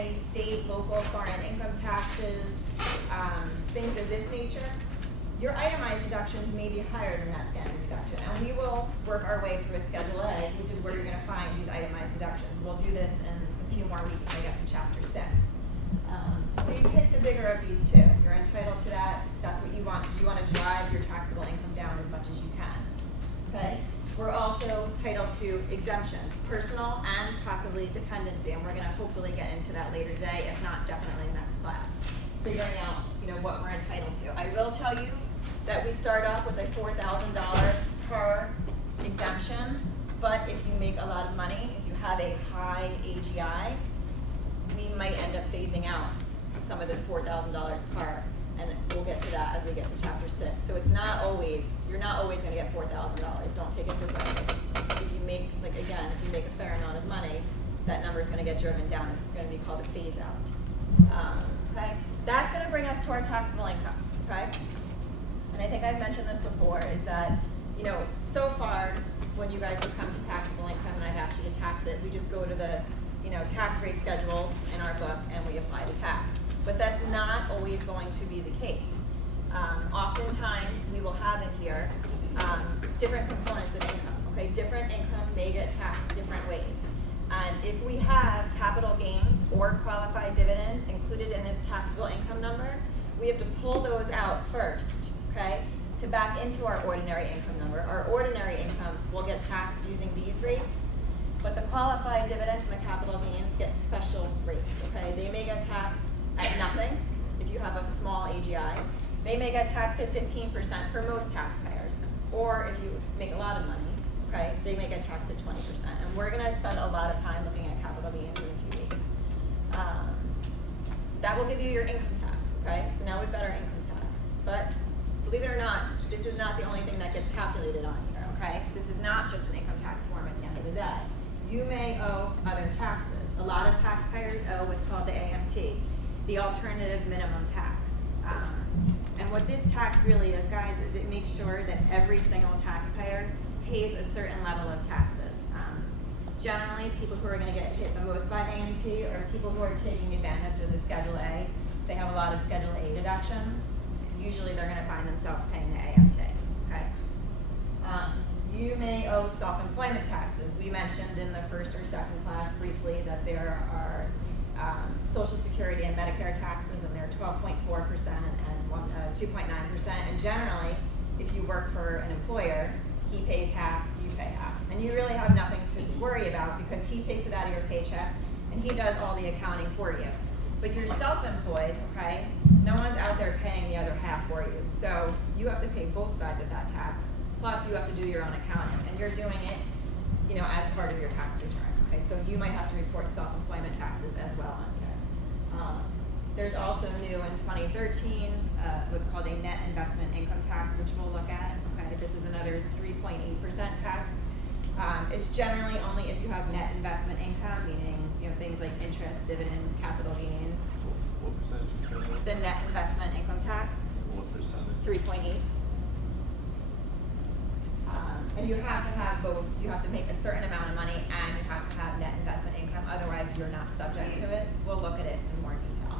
pay state, local, foreign income taxes, things of this nature, your itemized deductions may be higher than that standard deduction. And we will work our way through a Schedule A, which is where you're gonna find these itemized deductions. We'll do this in a few more weeks when we get to Chapter 6. So you pick the bigger of these two. You're entitled to that. That's what you want, because you want to drive your taxable income down as much as you can. Okay? We're also entitled to exemptions, personal and possibly dependency, and we're going to hopefully get into that later today, if not definitely next class. Figuring out, what we're entitled to. I will tell you that we start off with a $4,000 per exemption, but if you make a lot of money, if you have a high AGI, we might end up phasing out some of this $4,000 par, and we'll get to that as we get to Chapter 6. So it's not always, you're not always going to get $4,000. Don't take it for granted. If you make, if you make a fair amount of money, that number is going to get driven down. It's going to be called a phase out. Okay, that's going to bring us to our taxable income. Okay, and I think I've mentioned this before, is that so far when you guys have come to taxable income and I've asked you to tax it, we just go to the tax rate schedules in our book and we apply the tax. But that's not always going to be the case. Oftentimes we will have in here different components of income. Okay, different income may get taxed different ways. And if we have capital gains or qualified dividends included in this taxable income number, we have to pull those out first, okay, to back into our ordinary income number. Our ordinary income will get taxed using these rates, but the qualified dividends and the capital gains get special rates, okay? They may get taxed at nothing if you have a small AGI. They may get taxed at 15% for most taxpayers. Or if you make a lot of money, okay, they may get taxed at 20%. And we're gonna spend a lot of time looking at capital gains in a few weeks. That will give you your income tax, okay? So now we've got our income tax. But believe it or not, this is not the only thing that gets calculated on here, okay? This is not just an income tax form at the end of the day. You may owe other taxes. A lot of taxpayers owe what's called the AMT, the alternative minimum tax. And what this tax really is, guys, is it makes sure that every single taxpayer pays a certain level of taxes. Generally, people who are going to get hit the most by AMT are people who are taking advantage of the Schedule A. They have a lot of Schedule A deductions. Usually they're going to find themselves paying the AMT, okay? You may owe self-employment taxes. We mentioned in the first or second class briefly that there are Social Security and Medicare taxes, and they're 12.4% and 2.9%. And generally, if you work for an employer, he pays half, you pay half. And you really have nothing to worry about because he takes it out of your paycheck and he does all the accounting for you. But you're self-employed, okay? No one's out there paying the other half for you. So you have to pay both sides of that tax. Plus you have to do your own accounting, and you're doing it, as part of your tax return. Okay, so you might have to report self-employment taxes as well on here. There's also new in 2013 what's called a net investment income tax, which we'll look at. Okay, this is another 3.8% tax. It's generally only if you have net investment income, meaning things like interest, dividends, capital gains. What percentage is that? The net investment income tax. What percentage? 3.8. And you have to have both. You have to make a certain amount of money and you have to have net investment income, otherwise you're not subject to it. We'll look at it in more detail.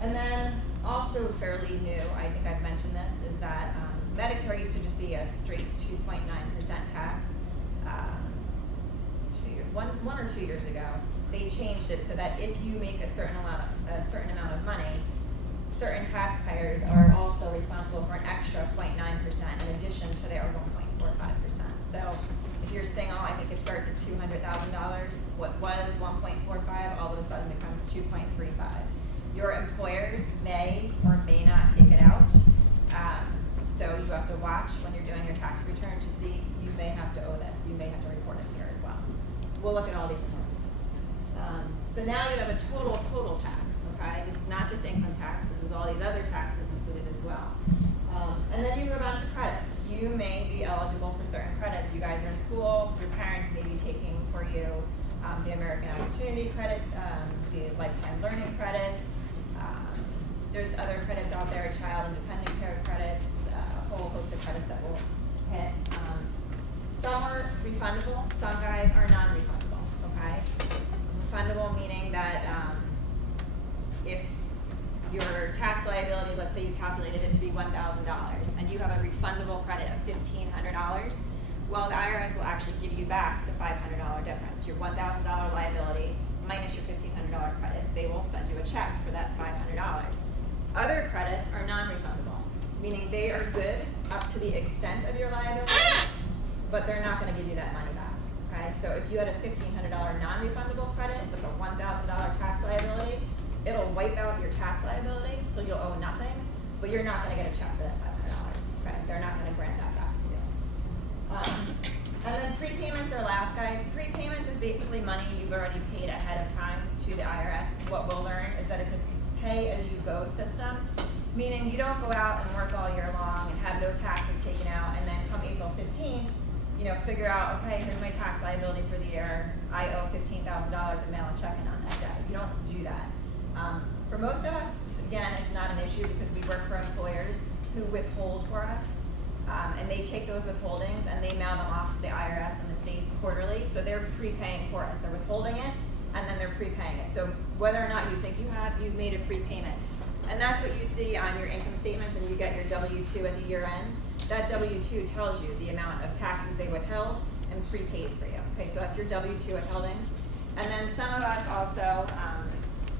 And then also fairly new, I think I've mentioned this, is that Medicare used to just be a straight 2.9% tax. 1 or 2 years ago, they changed it so that if you make a certain amount of money, certain taxpayers are also responsible for an extra 0.9% in addition to their 1.45%. So if you're single, I think it starts at $200,000. What was 1.45 all of a sudden becomes 2.35. Your employers may or may not take it out. So you have to watch when you're doing your tax return to see you may have to owe this. You may have to report it here as well. We'll look at all these in more detail. So now you have a total tax, okay? This is not just income tax, this is all these other taxes included as well. And then you move on to credits. You may be eligible for certain credits. You guys are in school, your parents may be taking for you the American Opportunity Credit, the Lifetime Learning Credit. There's other credits out there, child and dependent care credits, a whole host of credits that will hit. Some are refundable, some guys are non-refundable, okay? refundable meaning that, if your tax liability, let's say you calculated it to be $1,000, and you have a refundable credit of $1,500, well, the IRS will actually give you back the $500 difference. Your $1,000 liability minus your $1,500 credit, they will send you a check for that $500. Other credits are non-refundable, meaning they are good up to the extent of your liability, but they're not going to give you that money back. Okay, so if you had a $1,500 non-refundable credit with a $1,000 tax liability, it'll wipe out your tax liability, so you'll owe nothing, but you're not going to get a check for that $500. Okay, they're not going to grant that back to you. And then prepayments are last, guys. Prepayments is basically money you've already paid ahead of time to the IRS. What we'll learn is that it's a pay-as-you-go system, meaning you don't go out and work all year long and have no taxes taken out, and then come April 15th, figure out, okay, here's my tax liability for the year. I owe $15,000 and mail a check in on that day. You don't do that. For most of us, again, it's not an issue because we work for employers who withhold for us, and they take those withholdings and they mail them off to the IRS and the states quarterly. So they're prepaying for us. They're withholding it and then they're prepaying it. So whether or not you think you have, you've made a prepayment. And that's what you see on your income statements, and you get your W-2 at the year end. That W-2 tells you the amount of taxes they withheld and prepaid for you. Okay, so that's your W-2 withholdings. And then some of us also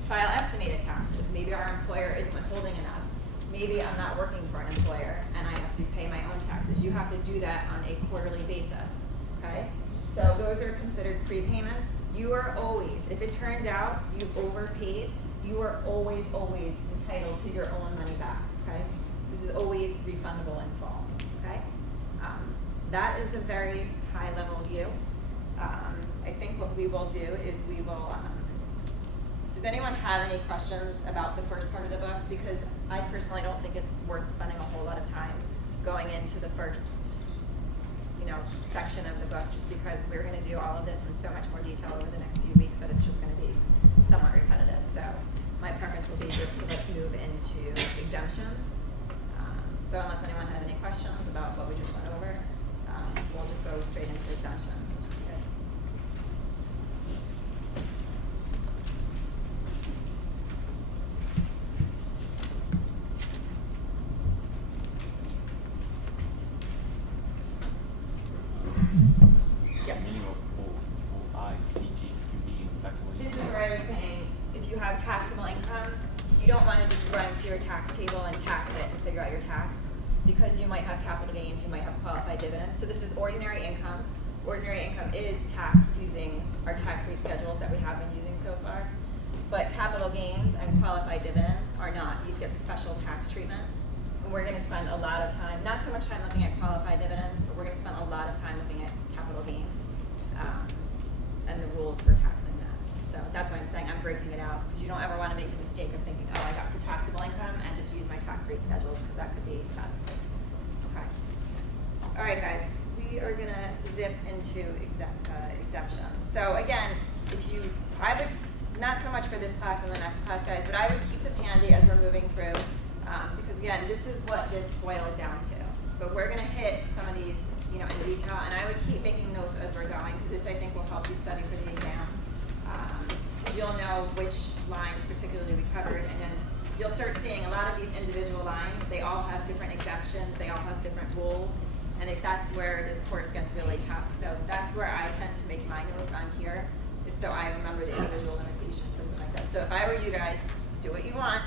file estimated taxes. Maybe our employer isn't withholding enough. Maybe I'm not working for an employer and I have to pay my own taxes. You have to do that on a quarterly basis. Okay, so those are considered prepayments. You are always, if it turns out you've overpaid, you are always entitled to your own money back, okay? This is always refundable in full, okay? That is the very high-level view. I think what we will do is we will, does anyone have any questions about the first part of the book? Because I personally don't think it's worth spending a whole lot of time going into the first, section of the book, just because we're going to do all of this in so much more detail over the next few weeks that it's just going to be somewhat repetitive. So my preference will be just to let's move into exemptions. So unless anyone has any questions about what we just went over, we'll just go straight into exemptions. Okay. Yes. Meaning of OICGQB taxable This is income. where I was saying, if you have taxable income, you don't want to just run to your tax table and tax it and figure out your tax, because you might have capital gains, you might have qualified dividends. So this is ordinary income. Ordinary income is taxed using our tax rate schedules that we have been using so far. But capital gains and qualified dividends are not. These get special tax treatment. And we're going to spend a lot of time, not so much time looking at qualified dividends, but we're going to spend a lot of time looking at capital gains and the rules for taxing that. So that's why I'm saying I'm breaking it out, because you don't ever want to make the mistake of thinking, oh, I got to taxable income and just use my tax rate schedules, because that could be a bad mistake. Okay. All right, guys, we are going to zip into exemptions. So again, I would, not so much for this class and the next class, guys, but I would keep this handy as we're moving through, because again, this is what this boils down to. But we're going to hit some of these, in detail, and I would keep making notes as we're going, because this, I think, will help you study for the exam. You'll know which lines particularly we covered, and then you'll start seeing a lot of these individual lines. They all have different exemptions, they all have different rules, and that's where this course gets really tough. So that's where I tend to make my notes on here, is so I remember the individual limitations, something like that. So if I were you guys, do what you want.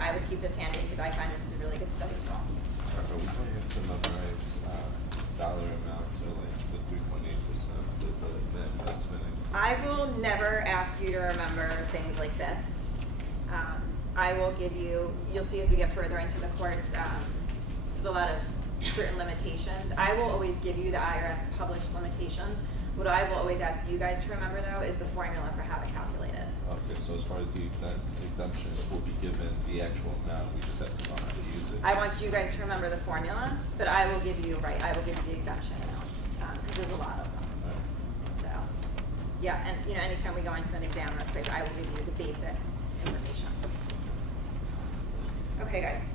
I would keep this handy, because I find this is a really good study tool. But we might have to memorize dollar amounts, or like the 3.8%, the investment. I will never ask you to remember things like this. I will give you, you'll see as we get further into the course, there's a lot of certain limitations. I will always give you the IRS published limitations. What I will always ask you guys to remember, though, is the formula for how to calculate it. Okay, so as far as the exemption, we'll be given the actual amount, we just have to know how to use it. I want you guys to remember the formula, but I will give you the exemption amounts, because there's a lot of them. Alright. So, yeah, and anytime we go into an exam or a quiz, I will give you the basic information. Okay, guys.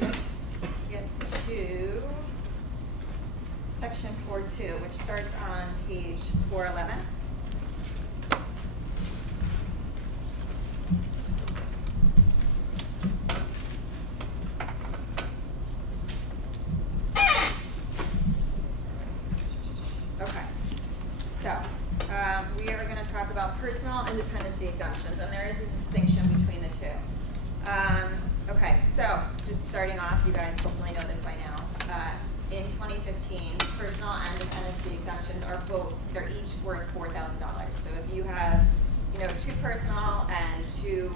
Let's get to section 4.2, which starts on page 411. Okay, so we are going to talk about personal and dependency exemptions, and there is a distinction between the two. Okay, so just starting off, you guys hopefully know this by now. In 2015, personal and dependency exemptions are both, they're each worth $4,000. So if you have, 2 personal and 2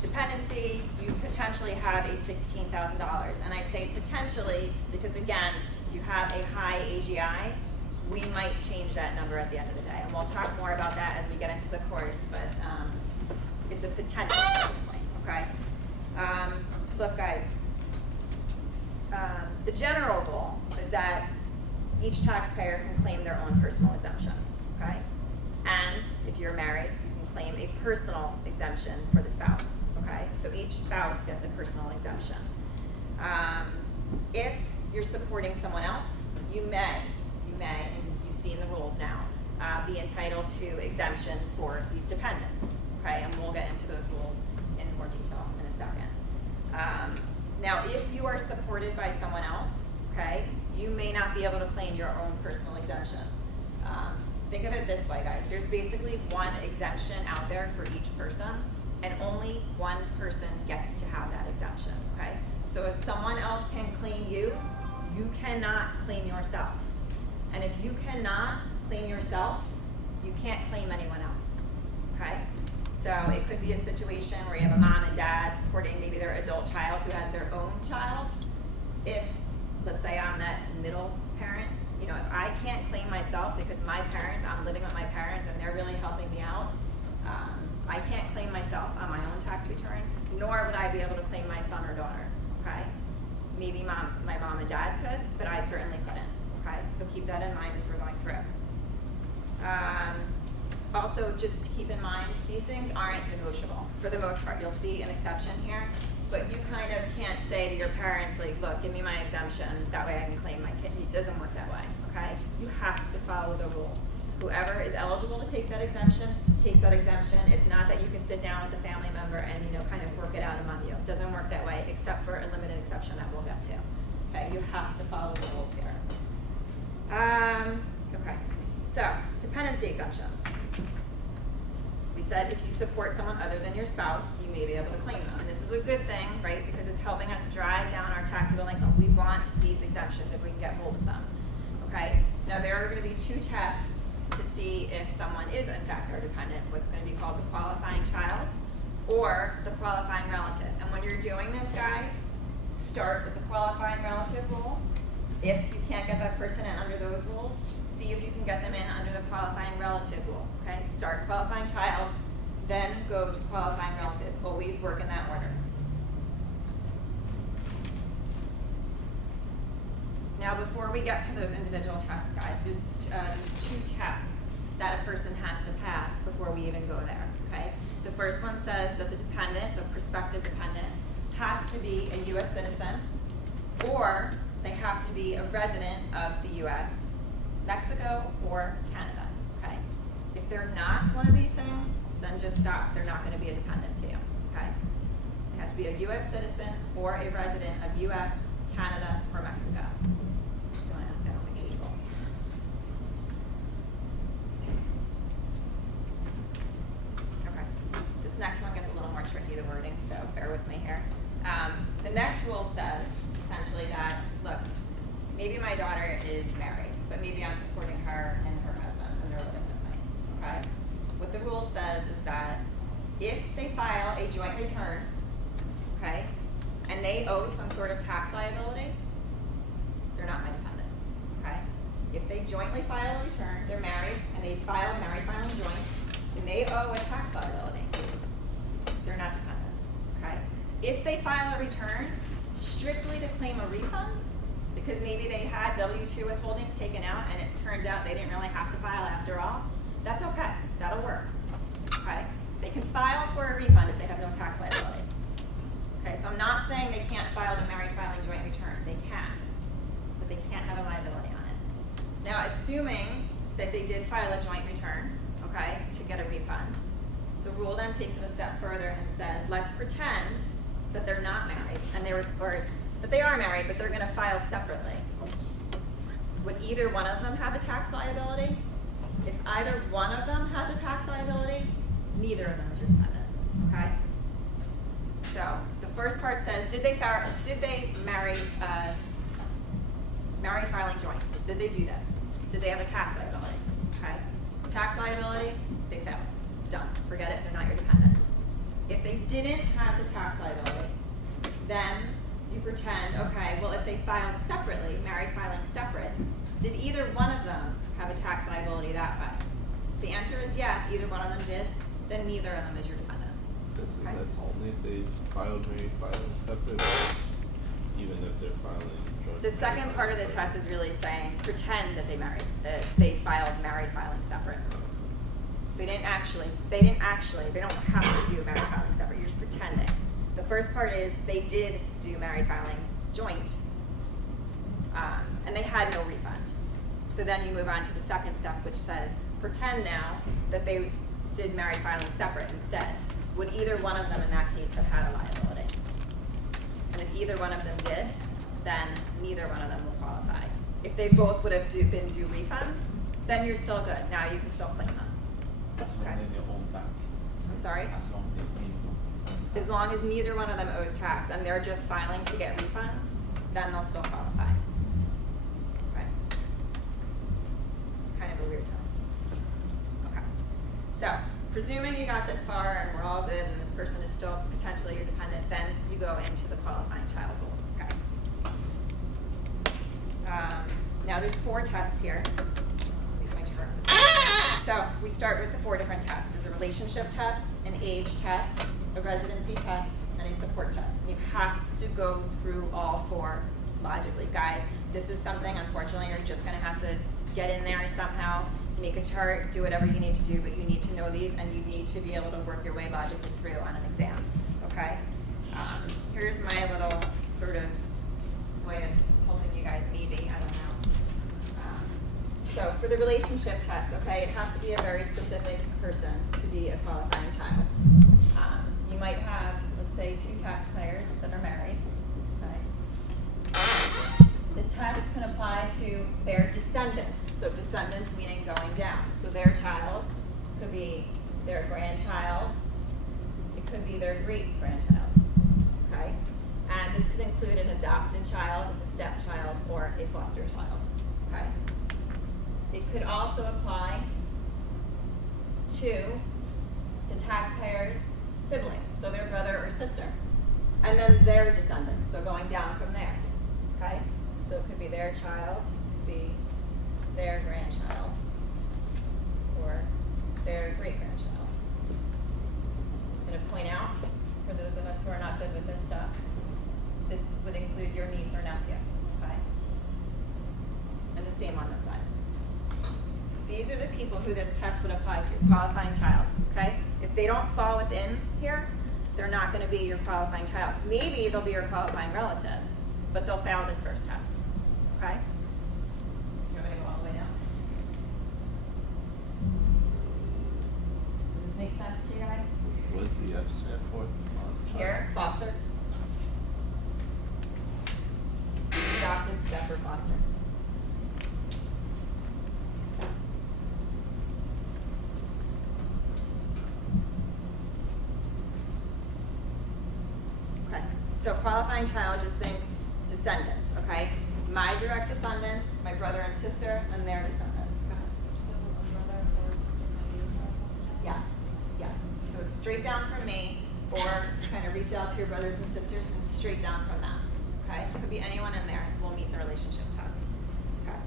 dependency, you potentially have a $16,000. And I say potentially because, again, you have a high AGI, we might change that number at the end of the day. And we'll talk more about that as we get into the course, but it's a potential point, okay? Look, guys, the general rule is that each taxpayer can claim their own personal exemption, okay? And if you're married, you can claim a personal exemption for the spouse, okay? So each spouse gets a personal exemption. If you're supporting someone else, you may, and you've seen the rules now, be entitled to exemptions for these dependents, okay? And we'll get into those rules in more detail in a second. Now, if you are supported by someone else, okay, you may not be able to claim your own personal exemption. Think of it this way, guys. There's basically one exemption out there for each person, and only one person gets to have that exemption, okay? So if someone else can claim you, you cannot claim yourself. And if you cannot claim yourself, you can't claim anyone else, okay? So it could be a situation where you have a mom and dad supporting maybe their adult child who has their own child. If, let's say I'm that middle parent, if I can't claim myself because my parents, I'm living with my parents and they're really helping me out, I can't claim myself on my own tax return, nor would I be able to claim my son or daughter, okay? Maybe my mom and dad could, but I certainly couldn't, okay? So keep that in mind as we're going through. Also, just to keep in mind, these things aren't negotiable. For the most part, you'll see an exception here, but you kind of can't say to your parents, like, look, give me my exemption, that way I can claim my kid. It doesn't work that way, okay? You have to follow the rules. Whoever is eligible to take that exemption, takes that exemption. It's not that you can sit down with the family member and, kind of work it out among you. It doesn't work that way, except for a limited exception that we'll get to. Okay, you have to follow the rules here. Okay, so dependency exemptions. We said if you support someone other than your spouse, you may be able to claim them. And this is a good thing, right? Because it's helping us drive down our taxable income. We want these exemptions if we can get hold of them. Okay? Now there are going to be 2 tests to see if someone is in fact our dependent. What's going to be called the qualifying child or the qualifying relative. And when you're doing this, guys, start with the qualifying relative rule. If you can't get that person in under those rules, see if you can get them in under the qualifying relative rule, okay? Start qualifying child, then go to qualifying relative. Always work in that order. Now, before we get to those individual tests, guys, there's 2 tests that a person has to pass before we even go there, okay? The first one says that the dependent, the prospective dependent, has to be a U.S. citizen, or they have to be a resident of the U.S., Mexico, or Canada, okay? If they're not one of these things, then just stop. They're not going to be a dependent to you, okay? They have to be a U.S. citizen or a resident of U.S., Canada, or Mexico. Don't ask, I don't make these rules. Okay, this next one gets a little more tricky, the wording, so bear with me here. The next rule says, essentially, that, look, maybe my daughter is married, but maybe I'm supporting her and her husband, and they're living with me, okay? What the rule says is that if they file a joint return, okay, and they owe some sort of tax liability, they're not my dependent, okay? If they jointly file a return, they're married, and they file a married filing joint, and they owe a tax liability, they're not dependents, okay? If they file a return strictly to claim a refund, because maybe they had W-2 withholdings taken out and it turns out they didn't really have to file after all, that's okay. That'll work. Okay? They can file for a refund if they have no tax liability. Okay, so I'm not saying they can't file the married filing joint return. They can, but they can't have a liability on it. Now, assuming that they did file a joint return, okay, to get a refund, the rule then takes it a step further and says, let's pretend that they're not married and or that they are married, but they're going to file separately. Would either one of them have a tax liability? If either one of them has a tax liability, neither of them is your dependent. Okay. So the first part says, did they marry married filing joint? Did they do this? Did they have a tax liability? Okay. Tax liability, they failed. It's done. Forget it. They're not your dependents. If they didn't have the tax liability, then you pretend, okay, well, if they filed separately, married filing separate, did either one of them have a tax liability that way? If the answer is yes, either one of them did, then neither of them is your dependent. That's only if they filed married filing separate, or even if they're filing joint. The second part of the test is really saying, pretend that they filed married filing separate. They don't have to do married filing separate, you're just pretending. The first part is they did do married filing joint, and they had no refund. So then you move on to the second step, which says, pretend now that they did married filing separate instead. Would either one of them in that case have had a liability? And if either one of them did, then neither one of them will qualify. If they both would have been due refunds, then you're still good. Now you can still claim them. As long as they own tax. I'm sorry? As long as they pay tax. As long as neither one of them owes tax and they're just filing to get refunds, then they'll still qualify. Okay. It's kind of a weird test. Okay. So, presuming you got this far and we're all good and this person is still potentially your dependent, then you go into the qualifying child rules. Okay. Now there's 4 tests here. Make my chart. So we start with the 4 different tests. There's a relationship test, an age test, a residency test, and a support test. And you have to go through all 4 logically. Guys, this is something, unfortunately, you're just going to have to get in there somehow, make a chart, do whatever you need to do, but you need to know these and you need to be able to work your way logically through on an exam. Okay? Here's my little sort of way of helping you guys, maybe, I don't know. So for the relationship test, okay, it has to be a very specific person to be a qualifying child. You might have, let's say, 2 taxpayers that are married. Okay. The test can apply to their descendants. So descendants meaning going down. So their child could be their grandchild. It could be their great-grandchild. Okay? And this could include an adopted child, a stepchild, or a foster child. Okay? It could also apply to the taxpayer's siblings, so their brother or sister, and then their descendants, so going down from there. Okay? So it could be their child, it could be their grandchild, or their great-grandchild. I'm just going to point out, for those of us who are not good with this stuff, this would include your niece or nephew. Okay? And the same on this side. These are the people who this test would apply to, qualifying child, okay? If they don't fall within here, they're not going to be your qualifying child. Maybe they'll be your qualifying relative, but they'll fail this first test, okay? You want me to go all the way down? Does this make sense to you guys? What does the F stand for? On Here, foster. Adopted, step, or foster. So qualifying child, just think descendants, okay? My direct descendants, my brother and sister, and their descendants. Go ahead. So a brother or sister can be a qualifying child? Yes. So it's straight down from me, or just kind of reach out to your brothers and sisters and straight down from them, okay? Could be anyone in there will meet the relationship test, okay?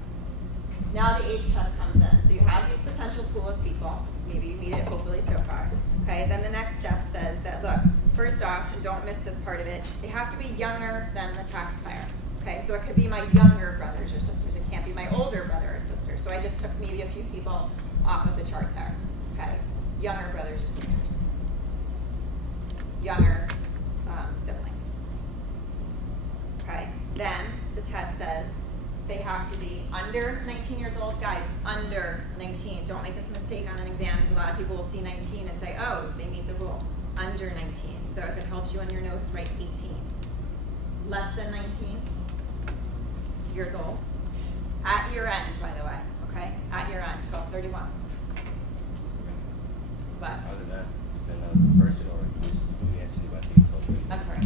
Now the age test comes in. So you have this potential pool of people. Maybe you meet it hopefully so far, okay? Then the next step says that, look, first off, and don't miss this part of it, they have to be younger than the taxpayer. Okay, so it could be my younger brothers or sisters. It can't be my older brother or sister. So I just took maybe a few people off of the chart there. Okay, younger brothers or sisters. Younger siblings. Okay, then the test says they have to be under 19 years old. Guys, under 19. Don't make this mistake on an exam, because a lot of people will see 19 and say, oh, they meet the rule. Under 19. So if it helps you in your notes, write 18. Less than 19 years old. At year end, by the way, okay? At year end, 12/31. But, I was gonna ask, is that another person or you answered it by saying 12:30? I'm sorry.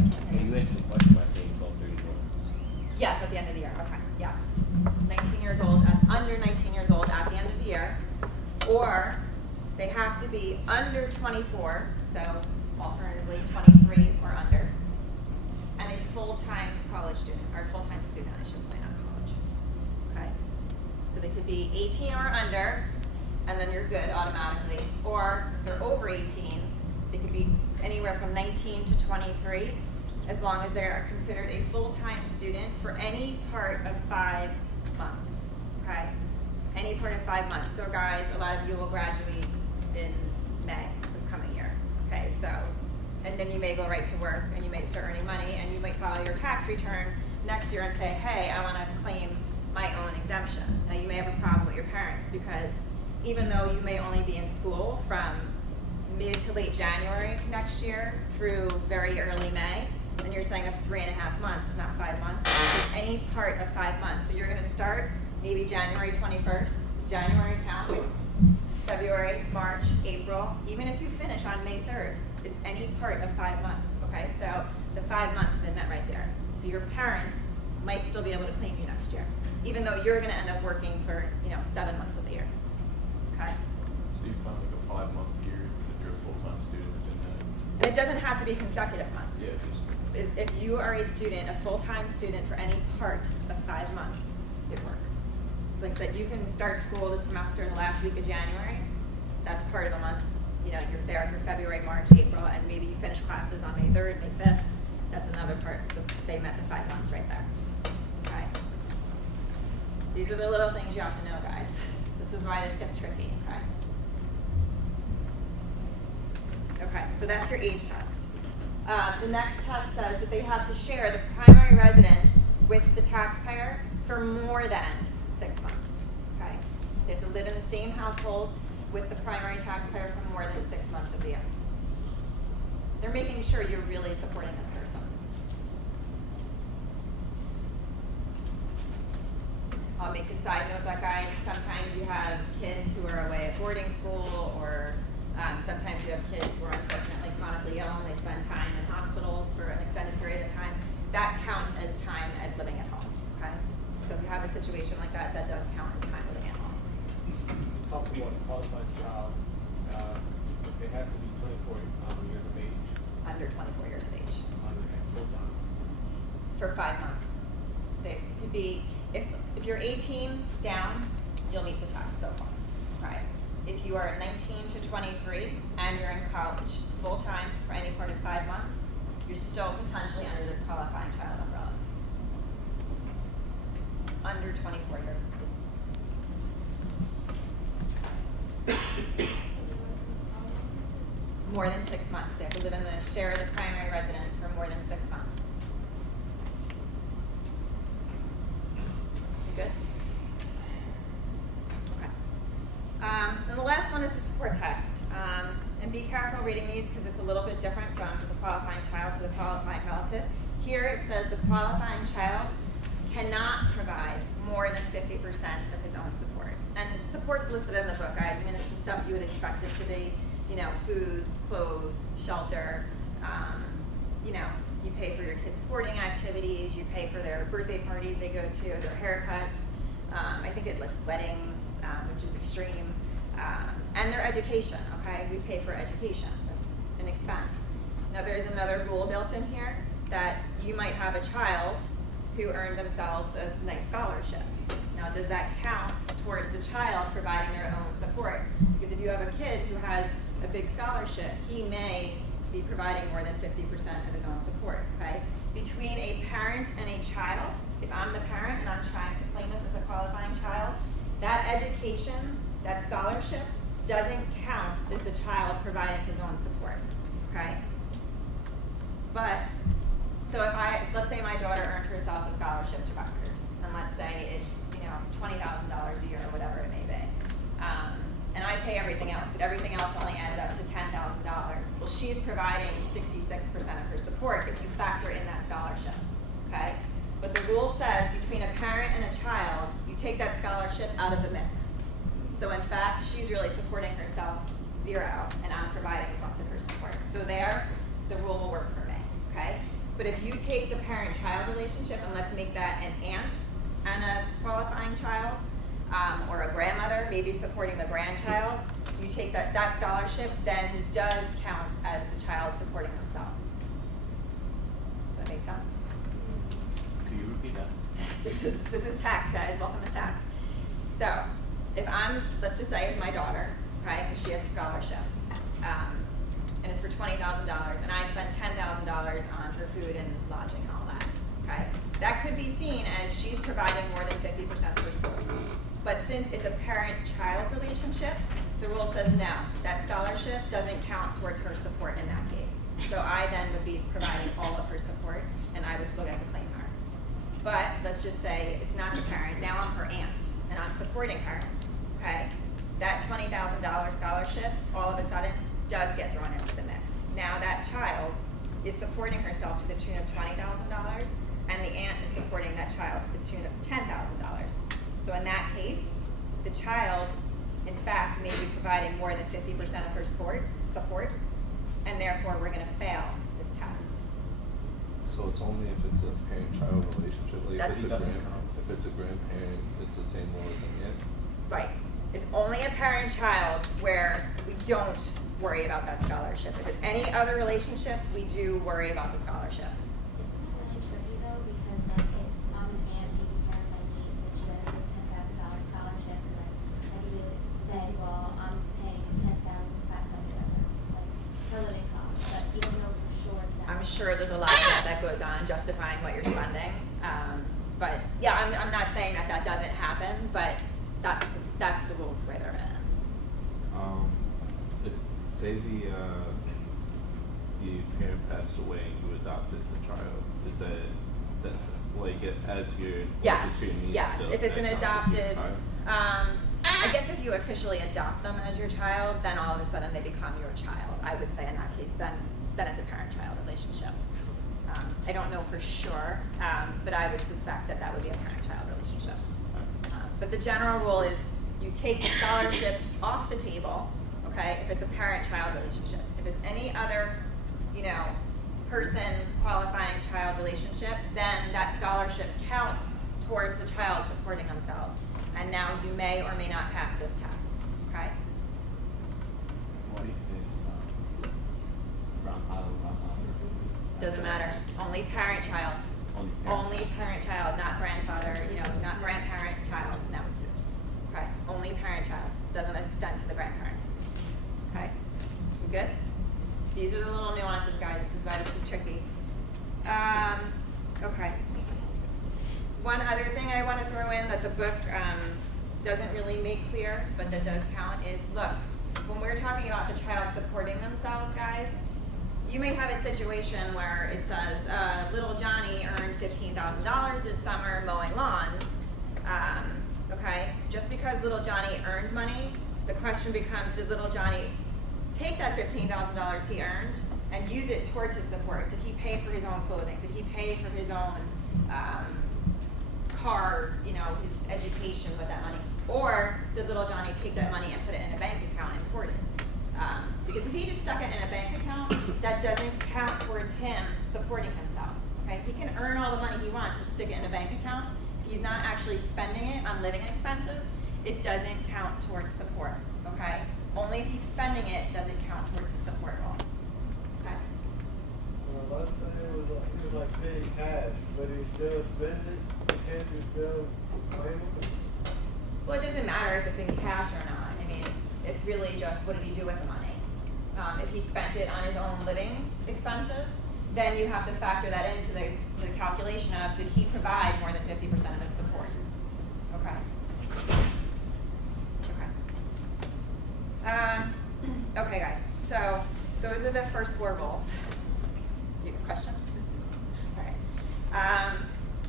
You answered the question by saying 12:31. Yes, at the end of the year, okay, yes. 19 years old, under 19 years old at the end of the year. Or they have to be under 24, so alternatively 23 or under. And a full-time college student, or full-time student, I should say, not college. Okay? So they could be 18 or under, and then you're good automatically. Or if they're over 18, they could be anywhere from 19 to 23, as long as they are considered a full-time student for any part of 5 months. Okay? Any part of 5 months. So guys, a lot of you will graduate in May, this coming year. Okay, so, and then you may go right to work and you may start earning money and you might file your tax return next year and say, hey, I want to claim my own exemption. Now you may have a problem with your parents, because even though you may only be in school from mid to late January next year through very early May, and you're saying that's 3.5 months, it's not 5 months, it's any part of 5 months. So you're going to start maybe January 21st, January counts, February, March, April, even if you finish on May 3rd, it's any part of 5 months, okay? So the 5 months have been met right there. So your parents might still be able to claim you next year, even though you're gonna end up working for, 7 months of the year, okay? So you found like a 5-month period if you're a full-time student within that? And it doesn't have to be consecutive months. Yeah, just. If you are a student, a full-time student for any part of 5 months, it works. So like I said, you can start school this semester in the last week of January. That's part of the month. You're there for February, March, April, and maybe you finish classes on May 3rd, May 5th. That's another part. So they met the 5 months right there. Okay. These are the little things you have to know, guys. This is why this gets tricky, okay? Okay, so that's your age test. The next test says that they have to share the primary residence with the taxpayer for more than 6 months, okay? They have to live in the same household with the primary taxpayer for more than 6 months of the year. They're making sure you're really supporting this person. I'll make a side note that, guys, sometimes you have kids who are away at boarding school, or sometimes you have kids who are unfortunately chronically ill and they spend time in hospitals for an extended period of time. That counts as time at living at home, okay? So if you have a situation like that, that does count as time living at home. Talk about a qualified child, they have to be 24 years of age, Under 24 years of age. full time. For 5 months. They could be, if you're 18 down, you'll meet the test so far, right? If you are 19 to 23 and you're in college full-time for any part of 5 months, you're still potentially under this qualifying child umbrella. Under 24 years. More than 6 months. They have to live in the share of the primary residence for more than 6 months. You good? Okay. And the last one is the support test. And be careful reading these, because it's a little bit different from the qualifying child to the qualifying relative. Here it says the qualifying child cannot provide more than 50% of his own support. And support's listed in the book, guys. I mean, it's the stuff you would expect it to be. Food, clothes, shelter, you pay for your kids' sporting activities, you pay for their birthday parties they go to, their haircuts, I think it lists weddings, which is extreme, and their education, okay? We pay for education, that's an expense. Now there's another rule built in here that you might have a child who earned themselves a nice scholarship. Now does that count towards the child providing their own support? Because if you have a kid who has a big scholarship, he may be providing more than 50% of his own support, okay? Between a parent and a child, if I'm the parent and I'm trying to claim this as a qualifying child, that education, that scholarship, doesn't count as the child providing his own support, okay? So let's say my daughter earned herself a scholarship to Rutgers, and let's say it's pay everything else, but everything else only adds up to $10,000. Well, she's providing 66% of her support if you factor in that scholarship, okay? But the rule says between a parent and a child, you take that scholarship out of the mix. So in fact, she's really supporting herself 0, and I'm providing most of her support. So there, the rule will work for me, okay? But if you take the parent-child relationship, and let's make that an aunt and a qualifying child, or a grandmother, maybe supporting the grandchild, you take that scholarship, then does count as the child supporting themselves. Does that make sense? Could you repeat that? This is tax, guys. Welcome to tax. So, if let's just say it's my daughter, okay, and she has a scholarship, and it's for $20,000, and I spend $10,000 on her food and lodging and all that, okay? That could be seen as she's providing more than 50% of her support. But since it's a parent-child relationship, the rule says no, that scholarship doesn't count towards her support in that case. So I then would be providing all of her support, and I would still get to claim her. But let's just say it's not the parent, now I'm her aunt, and I'm supporting her, okay? That $20,000 scholarship, all of a sudden, does get thrown into the mix. Now that child is supporting herself to the tune of $20,000, and the aunt is supporting that child to the tune of $10,000. So in that case, the child, in fact, may be providing more than 50% of her support, and therefore we're going to fail this test. So it's only if it's a parent-child relationship, like That if doesn't count. if it's a grandparent, it's the same rule as an aunt. Right. It's only a parent-child where we don't worry about that scholarship. If it's any other relationship, we do worry about the scholarship. Isn't that tricky though? Because like if I'm an auntie and my niece and she has a $10,000 scholarship, and like I could say, well, I'm paying $10,500 like her living costs, but you don't know for sure that. I'm sure there's a lot of that goes on justifying what you're spending. But yeah, I'm not saying that doesn't happen, but that's the rules the way they're written. If say the parent passed away and you adopted the child, is that like as your Yes, your niece yes. still, If it's an that counts as your adopted, child? I guess if you officially adopt them as your child, then all of a sudden they become your child. I would say in that case, then it's a parent-child relationship. I don't know for sure, but I would suspect that would be a parent-child relationship. But the general rule is you take the scholarship off the table, okay, if it's a parent-child relationship. If it's any other, person qualifying child relationship, then that scholarship counts towards the child supporting themselves. And now you may or may not pass this test, okay? What if it's grandfather? Doesn't matter, only parent-child. Only parent-child, not grandfather, not grandparent-child, no. Okay, only parent-child, doesn't extend to the grandparents. Okay, we good? These are the little nuances, guys, this is why this is tricky. Okay. One other thing I want to throw in that the book doesn't really make clear, but that does count is, look, when we're talking about the child supporting themselves, guys, you may have a situation where it says, little Johnny earned $15,000 this summer mowing lawns. Okay, just because little Johnny earned money, the question becomes, did little Johnny take that $15,000 he earned and use it towards his support? Did he pay for his own clothing? Did he pay for his own car, his education with that money? Or did little Johnny take that money and put it in a bank account and hoard it? Because if he just stuck it in a bank account, that doesn't count towards him supporting himself. Okay, he can earn all the money he wants and stick it in a bank account. If he's not actually spending it on living expenses, it doesn't count towards support. Okay, only if he's spending it does it count towards the support role. Okay. Well, let's say he was like paying cash, but he still spending it. Can't you still claim it? Well, it doesn't matter if it's in cash or not. I mean, it's really just what did he do with the money. If he spent it on his own living expenses, then you have to factor that into the calculation of did he provide more than 50% of his support. Okay. Okay, guys. So those are the first 4 rules. You have a question? All right.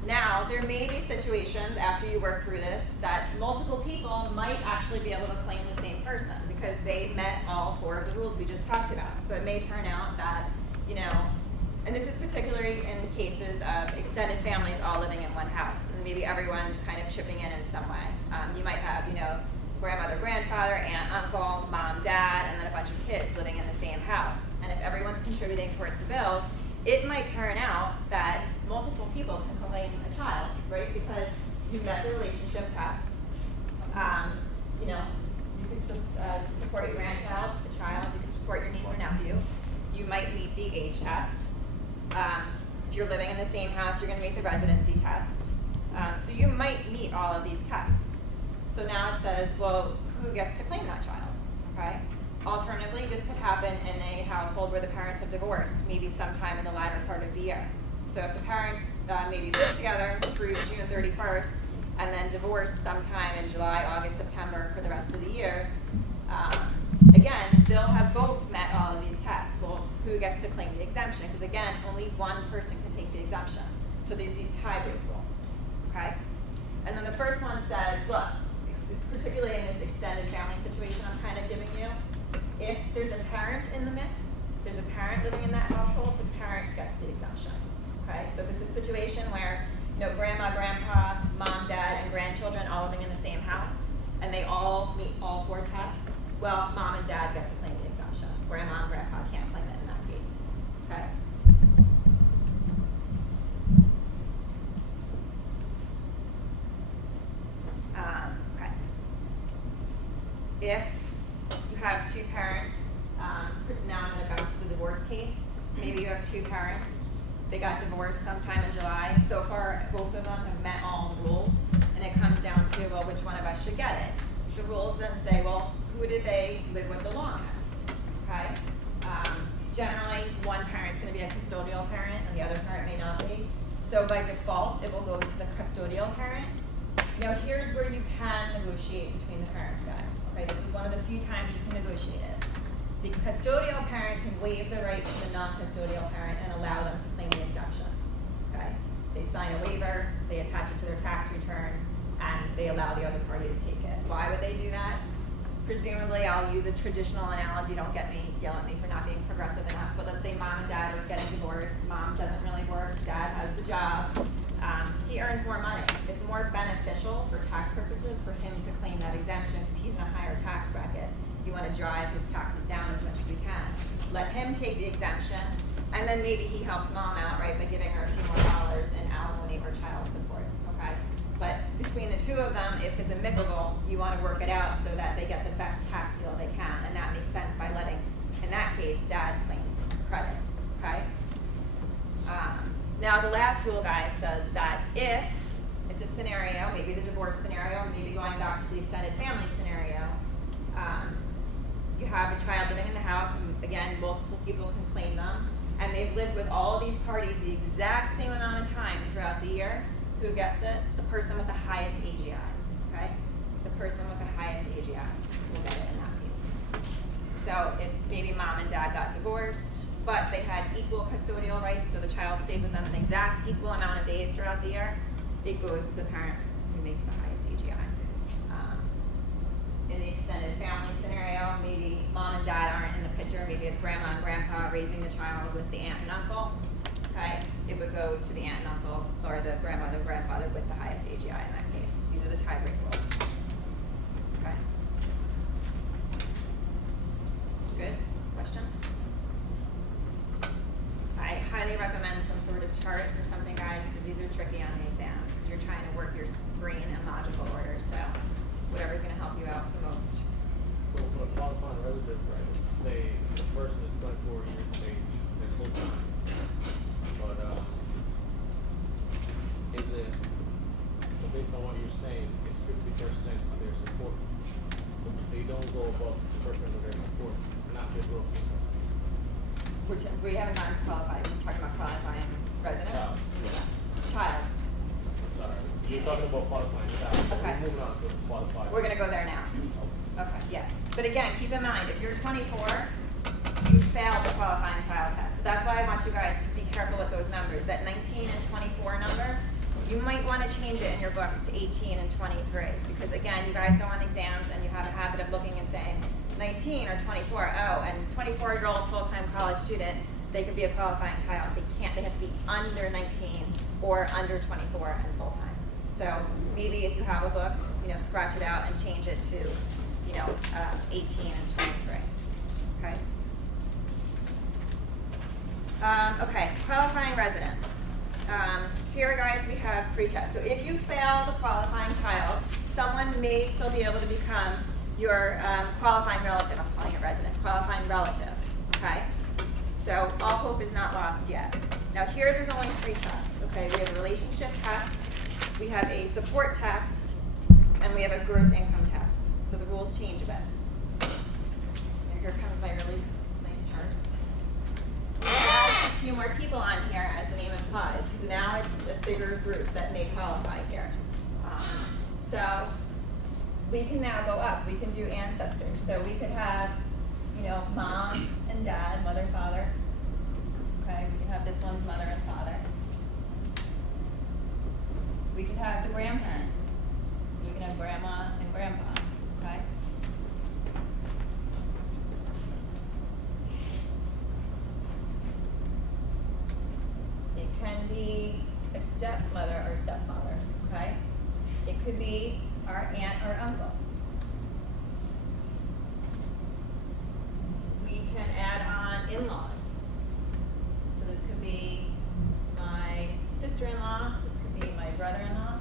Now, there may be situations after you work through this that multiple people might actually be able to claim the same person because they met all 4 of the rules we just talked about. So it may turn out that, and this is particularly in cases of extended families all living in one house, and maybe everyone's kind of chipping in some way. You might have, grandmother, grandfather, aunt, uncle, mom, dad, and then a bunch of kids living in the same house. And if everyone's contributing towards the bills, it might turn out that multiple people can claim a child, right? Because you met the relationship test. You can support your grandchild, a child. You can support your niece or nephew. You might meet the age test. If you're living in the same house, you're going to meet the residency test. So you might meet all of these tests. So now it says, well, who gets to claim that child, okay? Alternatively, this could happen in a household where the parents have divorced, maybe sometime in the latter part of the year. So if the parents maybe live together through June 31st and then divorce sometime in July, August, September for the rest of the year, again, they'll have both met all of these tests. Well, who gets to claim the exemption? Because again, only one person can take the exemption. So there's these tie-break rules, okay? And then the first one says, look, particularly in this extended family situation I'm kind of giving you, if there's a parent in the mix, if there's a parent living in that household, the parent gets the exemption, okay? So if it's a situation where, grandma, grandpa, mom, dad, and grandchildren all living in the same house, and they all meet all 4 tests, well, mom and dad get to claim the exemption. Grandma and grandpa can't claim it in that case, okay? Okay. If you have 2 parents, now I'm going to bounce to the divorce case. So maybe you have 2 parents. They got divorced sometime in July. So far, both of them have met all the rules. And it comes down to, well, which one of us should get it? The rules then say, well, who did they live with the longest? Okay? Generally, one parent's going to be a custodial parent, and the other parent may not be. So by default, it will go to the custodial parent. Now, here's where you can negotiate between the parents, guys. Okay, this is one of the few times you can negotiate it. The custodial parent can waive the right to the non-custodial parent and allow them to claim the exemption. Okay, they sign a waiver, they attach it to their tax return, and they allow the other party to take it. Why would they do that? Presumably, I'll use a traditional analogy. Don't yell at me for not being progressive enough. But let's say mom and dad are getting divorced. Mom doesn't really work. Dad has the job. He earns more money. It's more beneficial for tax purposes for him to claim that exemption because he's in a higher tax bracket. You want to drive his taxes down as much as we can. Let him take the exemption, and then maybe he helps mom out, right, by giving her a few more dollars in alimony or child support, okay? But between the 2 of them, if it's amicable, you want to work it out so that they get the best tax deal they can, and that makes sense by letting, in that case, dad claim credit, okay? Now, the last rule, guys, says that if it's a scenario, maybe the divorce scenario, maybe going back to the extended family scenario, you have a child living in the house, and again, multiple people can claim them, and they've lived with all of these parties the exact same amount of time throughout the year. Who gets it? The person with the highest AGI, okay? The person with the highest AGI will get it in that case. So if maybe mom and dad got divorced, but they had equal custodial rights, so the child stayed with them an exact equal amount of days throughout the year, it goes to the parent who makes the highest AGI. In the extended family scenario, maybe mom and dad aren't in the picture, maybe it's grandma and grandpa raising the child with the aunt and uncle, okay? It would go to the aunt and uncle, or the grandmother and grandfather with the highest AGI in that case. These are the tie-break rules, okay? Good, questions? I highly recommend some sort of chart or something, guys, because these are tricky on the exams, because you're trying to work your brain in logical order, so whatever's going to help you out the most. So for a qualifying relative, right, say the person is 24 years of age, they're full-time, but is it, so based on what you're saying, it's 50% of their support, but they don't go above the percent of their support, not their gross income? We haven't gotten to qualified. We're talking about qualifying resident. Child. Child. Sorry, you're talking about qualifying child. Okay. We're moving on to qualifying. We're going to go there now. Okay. Okay, yeah. But again, keep in mind, if you're 24, you failed the qualifying child test. So that's why I want you guys to be careful with those numbers. That 19 and 24 number, you might want to change it in your books to 18 and 23. Because again, you guys go on exams and you have a habit of looking and saying, 19 or 24, oh, and 24-year-old full-time college student, they could be a qualifying child. They have to be under 19 or under 24 and full-time. So maybe if you have a book, scratch it out and change it to, 18 and 23, okay? Okay, qualifying resident. Here, guys, we have pre-test. So if you fail the qualifying child, someone may still be able to become your qualifying relative. I'm calling it resident, qualifying relative, okay? So all hope is not lost yet. Now here, there's only 3 tests, okay? We have a relationship test, we have a support test, and we have a gross income test. So the rules change a bit. And here comes my really nice chart. We'll add a few more people on here, as the name implies, because now it's a bigger group that may qualify here. So we can now go up. We can do ancestors. So we could have, mom and dad, mother and father. Okay, we can have this one's mother and father. We could have the grandparents. So we can have grandma and grandpa. Okay. It can be a stepmother or stepfather. Okay. It could be our aunt or uncle. We can add on in-laws. So this could be my sister-in-law, this could be my brother-in-law.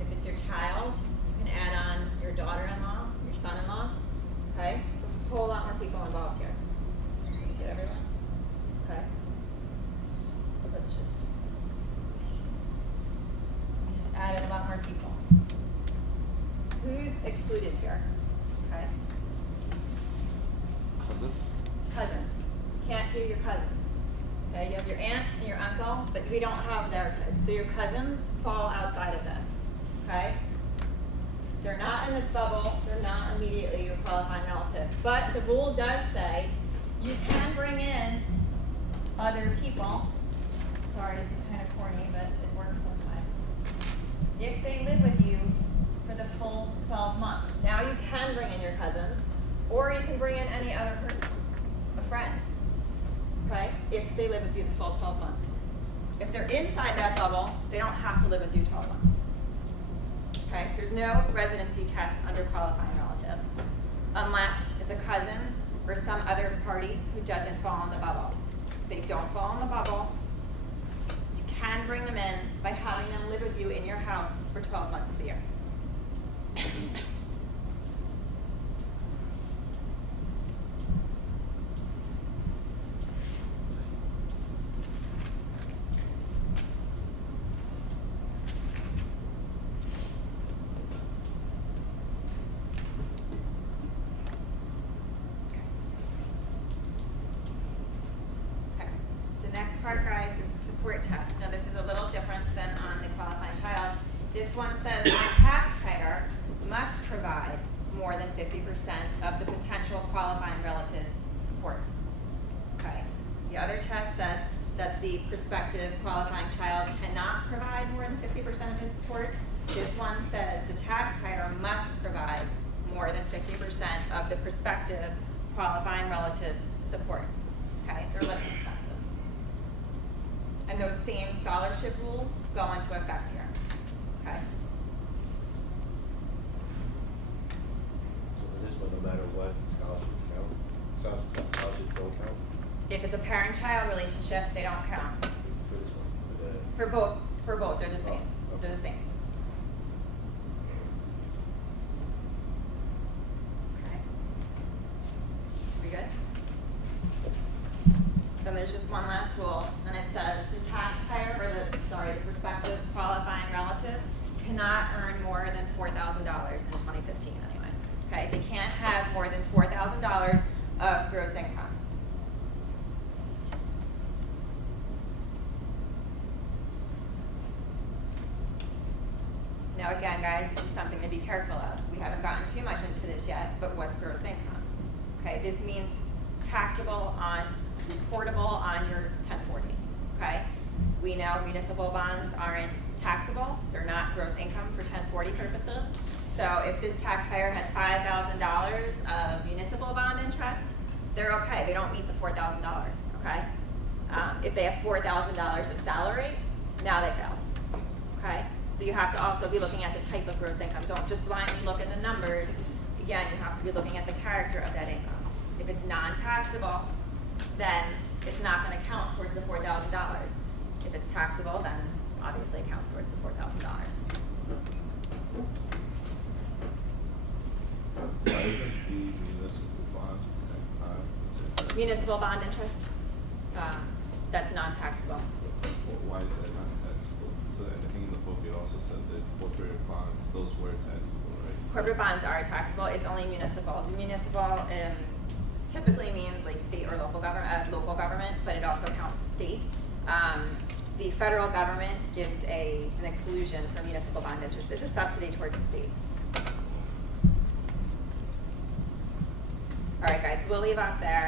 If it's your child, you can add on your daughter-in-law, your son-in-law. Okay? There's a whole lot more people involved here. Get everyone? Okay. So let's just added a lot more people. Who's excluded here? Okay. Cousin. You can't do your cousins. Okay, you have your aunt and your uncle, but we don't have their kids. So your cousins fall outside of this. Okay? They're not in this bubble. They're not immediately your qualifying relative. But the rule does say you can bring in other people. Sorry, this is kind of corny, but it works sometimes. If they live with you for the full 12 months. Now you can bring in your cousins, or you can bring in any other person, a friend, okay, if they live with you the full 12 months. If they're inside that bubble, they don't have to live with you 12 months. Okay, there's no residency test under qualifying relative, unless it's a cousin or some other party who doesn't fall in the bubble. If they don't fall in the bubble, you can bring them in by having them live with you in your house for 12 months of the year. Okay. The next part, guys, is the support test. Now, this is a little different than on the qualifying child. This one says the taxpayer must provide more than 50% of the potential qualifying relative's support. Okay. The other test said that the prospective qualifying child cannot provide more than 50% of his support. This one says the taxpayer must provide more than 50% of the prospective qualifying relative's support. Okay, their living expenses. And those same scholarship rules go into effect here. Okay. So for this one, no matter what, scholarships count? Scholarships don't count? If it's a parent-child relationship, they don't count. For this one, For both, they're the same. Oh, okay. They're the same. Okay. We good? Then there's just one last rule, and it says the taxpayer, the prospective qualifying relative cannot earn more than $4,000 in 2015 anyway. Okay, they can't have more than $4,000 of gross income. Now again, guys, this is something to be careful of. We haven't gotten too much into this yet, but what's gross income? Okay, this means taxable on, reportable on your 1040, okay? We know municipal bonds aren't taxable. They're not gross income for 1040 purposes. So if this taxpayer had $5,000 of municipal bond interest, they're okay, they don't meet the $4,000, okay? If they have $4,000 of salary, now they failed, okay? So you have to also be looking at the type of gross income. Don't just blindly look at the numbers. Again, you have to be looking at the character of that income. If it's non-taxable, then it's not gonna count towards the $4,000. If it's taxable, then obviously it counts towards the $4,000. Why isn't the municipal bond considered? Municipal bond interest, that's non-taxable. Why is that not taxable? So I think in the book it also said that corporate bonds, those were taxable, right? Corporate bonds are taxable, it's only municipals. Municipal typically means like state or local government, but it also counts state. The federal government gives an exclusion for municipal bond interest. It's a subsidy towards the states. All right, guys, we'll leave off there.